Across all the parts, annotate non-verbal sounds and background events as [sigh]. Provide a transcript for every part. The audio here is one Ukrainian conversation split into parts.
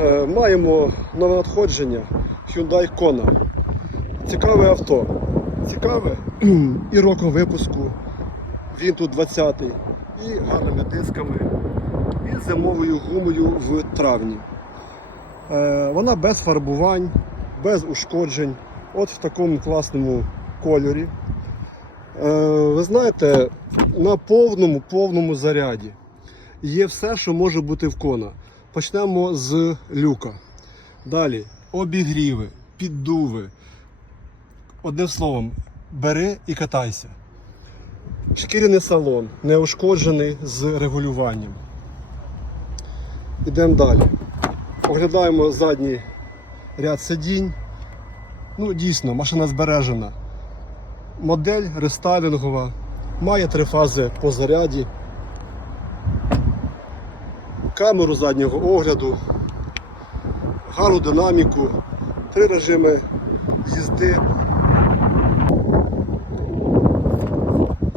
Е, Маємо нове надходження Hyundai Kona. Цікаве авто. Цікаве [clears throat] і роком випуску. Він тут 20-й. І гарними дисками. І зимовою гумою в травні. Е, Вона без фарбувань, без ушкоджень. От в такому класному кольорі. Е, Ви знаєте, на повному повному заряді є все, що може бути в кона. Почнемо з люка. Далі обігріви, піддуви. Одним словом, бери і катайся. Шкіряний салон, неушкоджений з регулюванням. Ідемо далі. Оглядаємо задній ряд сидінь. Ну, дійсно, машина збережена. Модель рестайлінгова, має три фази по заряді, камеру заднього огляду, гарну динаміку, три режими їзди.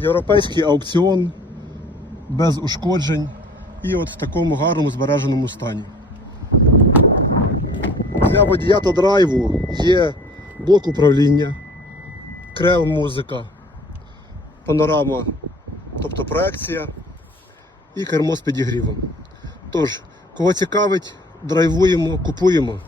Європейський аукціон без ушкоджень і от в такому гарному збереженому стані. Для водія та драйву є блок управління, крел музика, панорама, тобто проекція і кермо з підігрівом. Тож, кого цікавить, драйвуємо, купуємо.